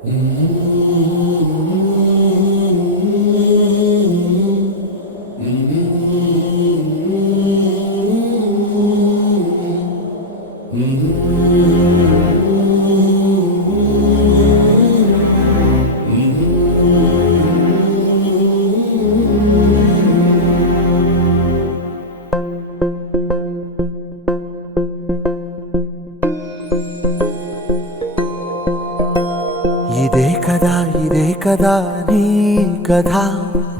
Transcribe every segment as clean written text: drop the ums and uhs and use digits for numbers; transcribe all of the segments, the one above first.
ఇదే కదా నీ కథ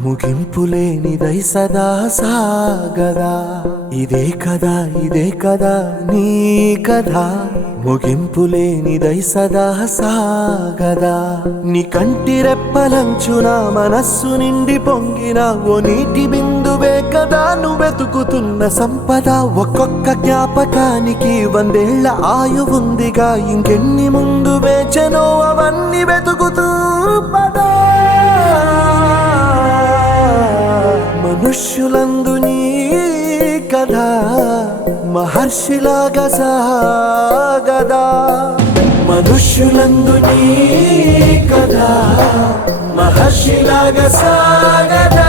ముగింపులేనిదై సదా సాగదా. ఇదే కదా నీ కథ ముగింపులేనిదై సదా సాగదా. నీ కంటి రెప్పలంచున మనస్సు నిండి పొంగిన ఓ నీటి బిందువే కదా నువ్వెతుకుతున్న సంపద. ఒక్కొక్క జ్ఞాపకానికి 100 ఏళ్ల ఆయువుందిగా, ఇంకెన్ని ముందు వేచనో అవన్నీ వెతుకుతూ పదా. మనుష్యులందు నీ కథ మహర్షిలాగా సాగదా. మనుష్యులందు నీ కథ మహర్షిలాగా సాగదా.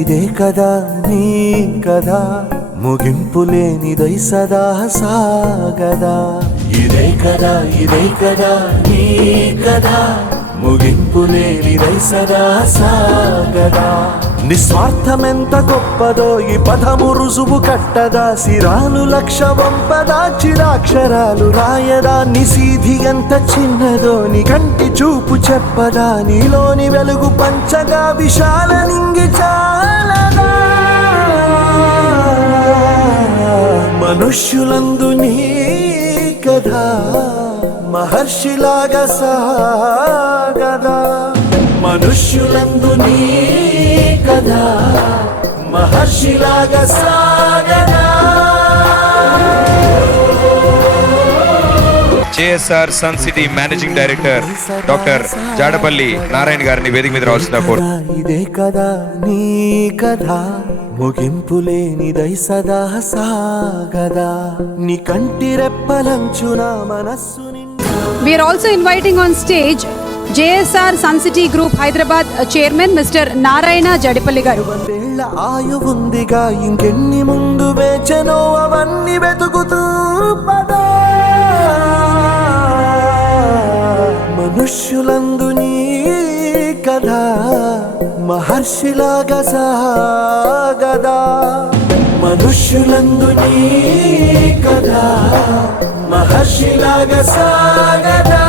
ఇదే కదా నీ కథ ముగింపులేనిదై సదా సాగదా. ఇదే కదా నీ కథ ముగింపులేనిదై సదా సాగదా. నిస్వార్థమెంత గొప్పదో ఈ పదము రుజువు కట్టదా. సిరాలు లక్ష వంపదా, చిరాక్షరాలు రాయదా. నిసీధి ఎంత చిన్నదో నీ కంటి చూపు చెప్పదా. నీలోని వెలుగు పంచగా విశాల నింగి చాలదా. మనుష్యులందు నీ కథ మహర్షిలాగా సాగదా. మనుష్యులందు నీ కథ మహర్షిలాగా సాగదా. J S R sun city managing director doctor Jadapalli Narayana గారిని వేదిక మీద రావాల్సిన కోరు. ఇదే కదా నీ కథ ముగింపులేనిదై సదా సాగదా. నీ కంటి రెప్పలంచున మనస్సు. We are also inviting on stage JSR Sun City Group Hyderabad Chairman Mr. Narayana Jadipalli garu. 100 ఏళ్ల ఆయువుందిగా, ఇంకెన్ని ముందు వేచనో అవన్నీ వెతుకుతూ పదా. మనుష్యులందు నీ కథ మహర్షిలాగా సాగదా. మనుష్యులందు నీ కథ మహర్షిలాగా సాగదా.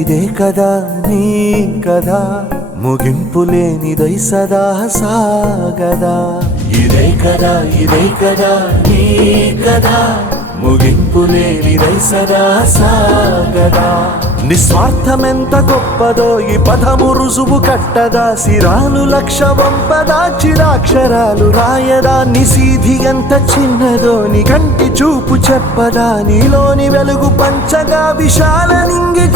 ఇదే కదా నీ కథ ముగింపులేనిదై సదా సాగదా. ఇదే కదా నీ కథ ముగింపులేనిదై సదా సాగదా. నిస్వార్థమెంత గొప్పదో ఈ పదము రుజువు కట్టదా. సిరాలు లక్ష వంపదా, చిరాక్షరాలు రాయదా. నిసీధి ఎంత చిన్నదో నీ కంటి చూపు చెప్పదా. నీలోని వెలుగు పంచగా విశాల నింగి